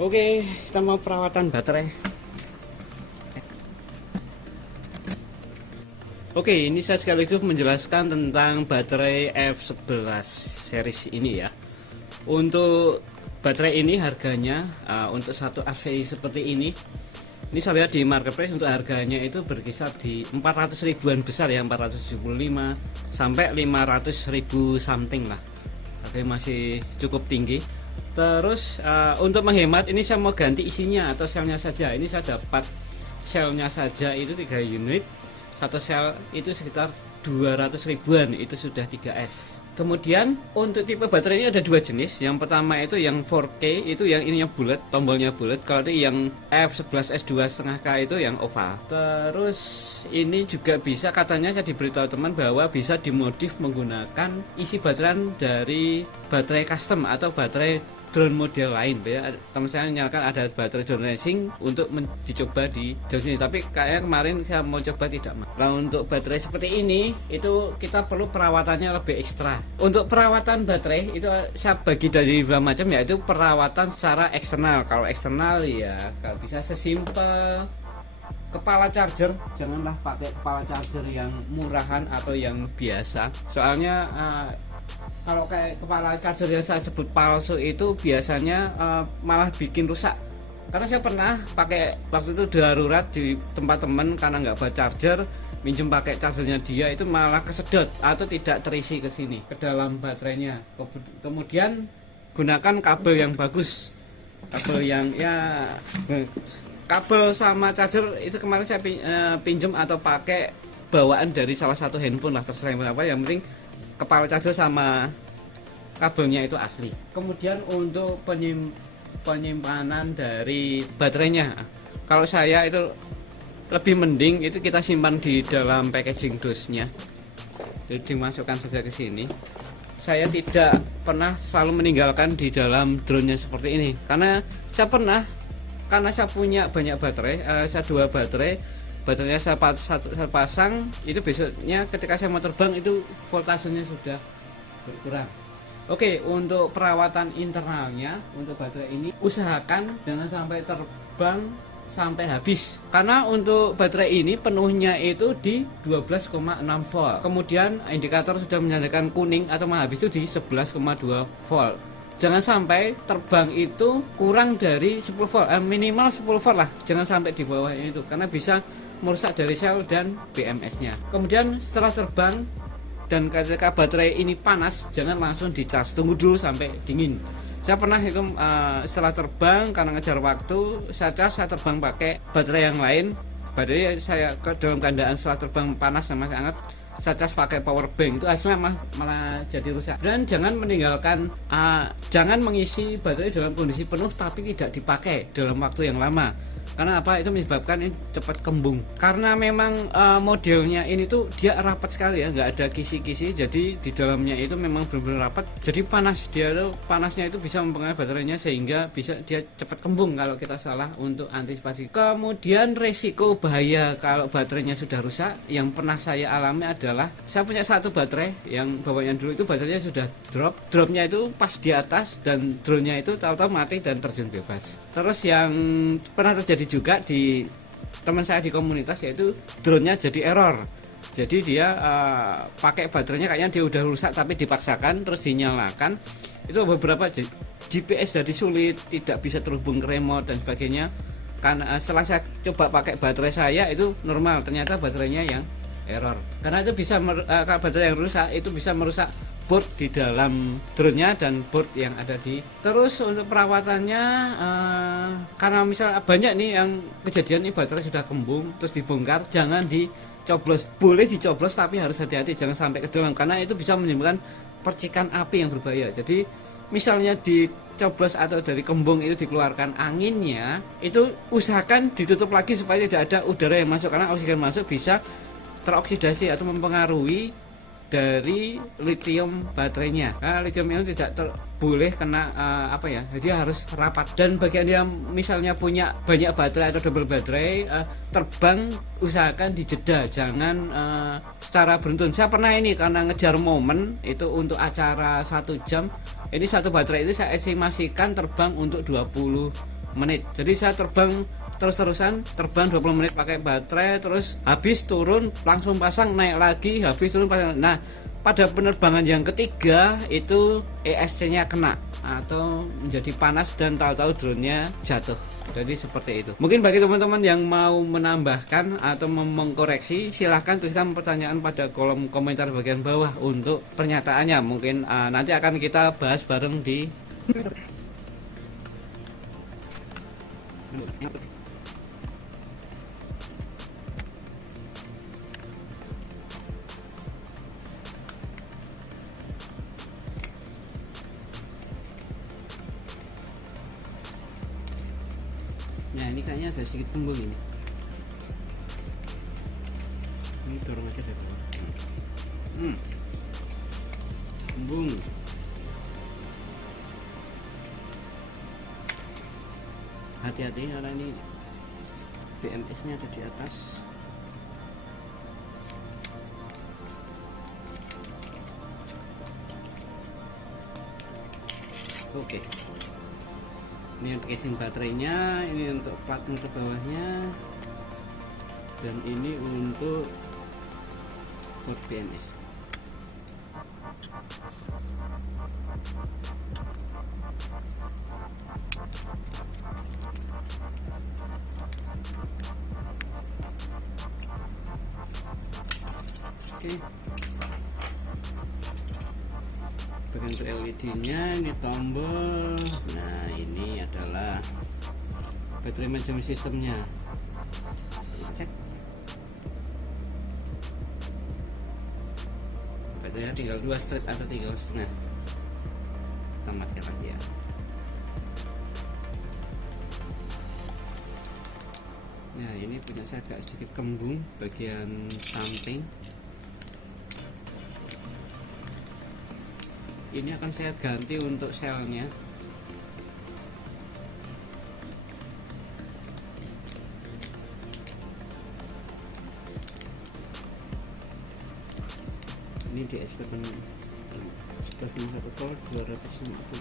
Oke, kita mau perawatan baterai. Oke, ini saya sekaligus menjelaskan tentang baterai F11 series ini ya. Untuk baterai ini harganya untuk satu AC seperti ini saya lihat di marketplace untuk harganya itu berkisar di 400 ribuan besar ya, 475 sampai 500 ribu something lah. Harganya masih cukup tinggi. Terus untuk menghemat ini saya mau ganti isinya atau selnya saja. Ini saya dapat selnya saja itu 3 unit. Satu sel itu sekitar 200 ribuan, itu sudah 3S. Kemudian untuk tipe baterai ini ada dua jenis. Yang pertama itu yang 4K, itu yang ininya bulat, tombolnya bulat. Kalau itu yang F11S 2,5K itu yang oval. Terus ini juga bisa, katanya saya diberitahu teman bahwa bisa dimodif menggunakan isi baterai dari baterai custom atau baterai drone model lain ya. Teman saya nyalakan ada baterai drone racing untuk dicoba di drone sini, tapi kayaknya kemarin saya mau coba tidak. Nah, untuk baterai seperti ini itu kita perlu perawatannya lebih ekstra. Untuk perawatan baterai itu saya bagi dari beberapa macam, yaitu perawatan secara eksternal. Kalau eksternal ya kalau bisa sesimpel kepala charger, janganlah pakai kepala charger yang murahan atau yang biasa. Soalnya kalau kayak kepala charger yang saya sebut palsu itu biasanya malah bikin rusak. Karena saya pernah pakai waktu itu darurat di tempat teman karena nggak bawa charger, minjem pakai chargernya dia, itu malah kesedot atau tidak terisi ke sini ke dalam baterainya. Kemudian gunakan kabel yang bagus, kabel yang ya kabel sama charger itu kemarin saya pinjem atau pakai bawaan dari salah satu handphone lah, terserah apa, yang penting kepala charger sama kabelnya itu asli. Kemudian untuk penyimpanan dari baterainya, kalau saya itu lebih mending itu kita simpan di dalam packaging dosnya, jadi dimasukkan saja ke sini. Saya tidak pernah selalu meninggalkan di dalam drone-nya seperti ini, karena saya punya banyak baterai, saya 2 baterainya saya pasang, itu besoknya ketika saya mau terbang itu voltasenya sudah berkurang. Oke, untuk perawatan internalnya untuk baterai ini usahakan jangan sampai terbang sampai habis, karena untuk baterai ini penuhnya itu di 12,6 volt. Kemudian indikator sudah menandakan kuning atau mau habis itu di 11,2 volt. Jangan sampai terbang itu kurang dari 10 volt, minimal 10 volt lah, jangan sampai di bawahnya itu, karena bisa merusak dari sel dan BMS-nya. Kemudian setelah terbang dan ketika baterai ini panas, jangan langsung dicas, tunggu dulu sampai dingin. Saya pernah itu setelah terbang karena ngejar waktu, saya terbang pakai baterai yang lain. Baterai saya ke dalam keadaan setelah terbang panas sama sangat, saya cas pakai power bank, itu hasilnya malah jadi rusak. Dan jangan meninggalkan jangan mengisi baterai dalam kondisi penuh tapi tidak dipakai dalam waktu yang lama. Karena apa? Itu menyebabkan ini cepat kembung. Karena memang modelnya ini tuh dia rapat sekali ya, nggak ada kisi-kisi, jadi di dalamnya itu memang benar-benar rapat. Jadi panasnya itu bisa mempengaruhi baterainya sehingga bisa dia cepat kembung kalau kita salah untuk antisipasi. Kemudian resiko bahaya kalau baterainya sudah rusak yang pernah saya alami adalah saya punya satu baterai yang bawahnya dulu itu baterainya sudah dropnya itu pas di atas, dan drone-nya itu tahu-tahu mati dan terjun bebas. Terus yang pernah terjadi juga di teman saya di komunitas, yaitu drone-nya jadi error. Jadi dia pakai baterainya kayaknya dia udah rusak tapi dipaksakan terus dinyalakan. Itu beberapa GPS jadi sulit, tidak bisa terhubung ke remote dan sebagainya. Karena setelah saya coba pakai baterai saya itu normal, ternyata baterainya yang error. Karena itu bisa baterai yang rusak itu bisa merusak board di dalam drone-nya dan board yang ada di. Terus untuk perawatannya karena misal banyak nih yang kejadian nih baterai sudah kembung terus dibongkar, jangan dicoblos. Boleh dicoblos tapi harus hati-hati, jangan sampai ke dalam, karena itu bisa menimbulkan percikan api yang berbahaya. Jadi misalnya dicoblos atau dari kembung itu dikeluarkan anginnya, itu usahakan ditutup lagi supaya tidak ada udara yang masuk, karena oksigen masuk bisa teroksidasi atau mempengaruhi dari lithium baterainya. Lithium itu tidak boleh kena jadi harus rapat. Dan bagian yang misalnya punya banyak baterai atau double baterai, terbang usahakan dijeda, jangan secara beruntun. Saya pernah ini karena ngejar momen itu untuk acara 1 jam, ini satu baterai itu saya estimasikan terbang untuk 20 menit. Jadi saya terbang terus-terusan, terbang 20 menit pakai baterai, terus habis turun langsung pasang, naik lagi, habis turun pasang. Nah, pada penerbangan yang ketiga itu ESC-nya kena atau menjadi panas dan tahu-tahu drone-nya jatuh. Jadi seperti itu. Mungkin bagi teman-teman yang mau menambahkan atau mengkoreksi, silahkan tuliskan pertanyaan pada kolom komentar bagian bawah untuk pernyataannya. Mungkin nanti akan kita bahas bareng di Nah, ini kayaknya agak sedikit kembung ini. Ini dorong aja deh. Kembung. Hati-hati karena ini BMS-nya ada di atas. Oke. Ini untuk casing baterainya, ini untuk plat motor bawahnya, dan ini untuk port BMS. Oke. Bagian untuk LED-nya ini tombol. Nah, ini adalah battery management systemnya. Kita cek. Baterainya tinggal 2 strip atau 3,5. Kita matikan aja. Nah, ini punya saya agak sedikit kembung bagian samping. Ini akan saya ganti untuk selnya. Ini DS 1151 volt 250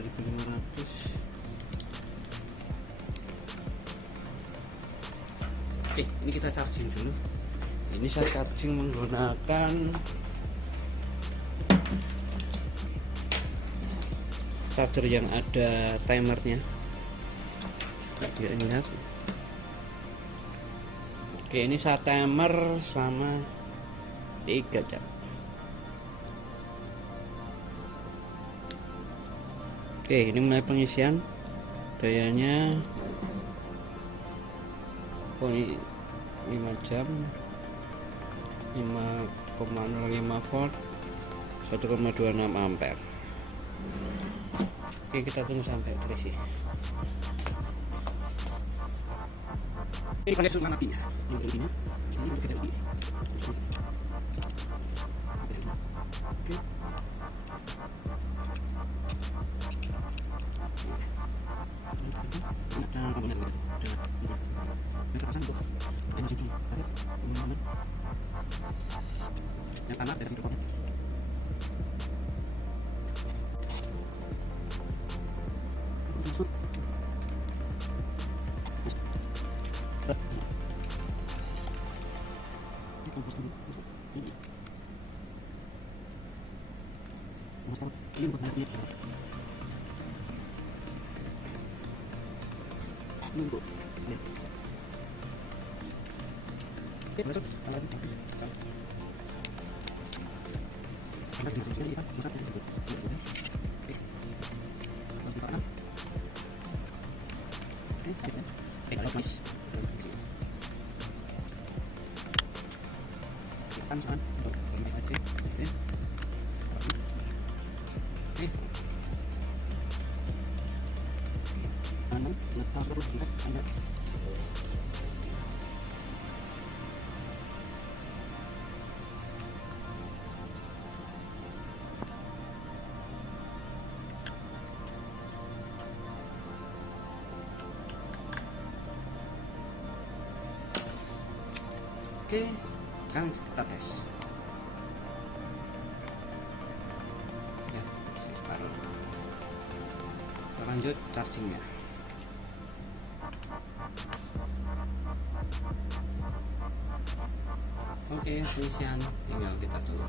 2500. Ini kita charging dulu. Ini saya charging menggunakan charger yang ada timernya. Ya, ingat. Oke, ini saya timer selama 3 jam. Oke, ini mulai pengisian. Dayanya 5 jam, 5,05 volt, 1,26 ampere. Oke, kita tunggu sampai terisi. Ini kalian sudah apinya. Ini kita lagi. Oke. Yang panas dari situ. Oke, sekarang kita tes. Ya, separuh. Kita lanjut chargingnya. Oke, pengisian tinggal kita tunggu.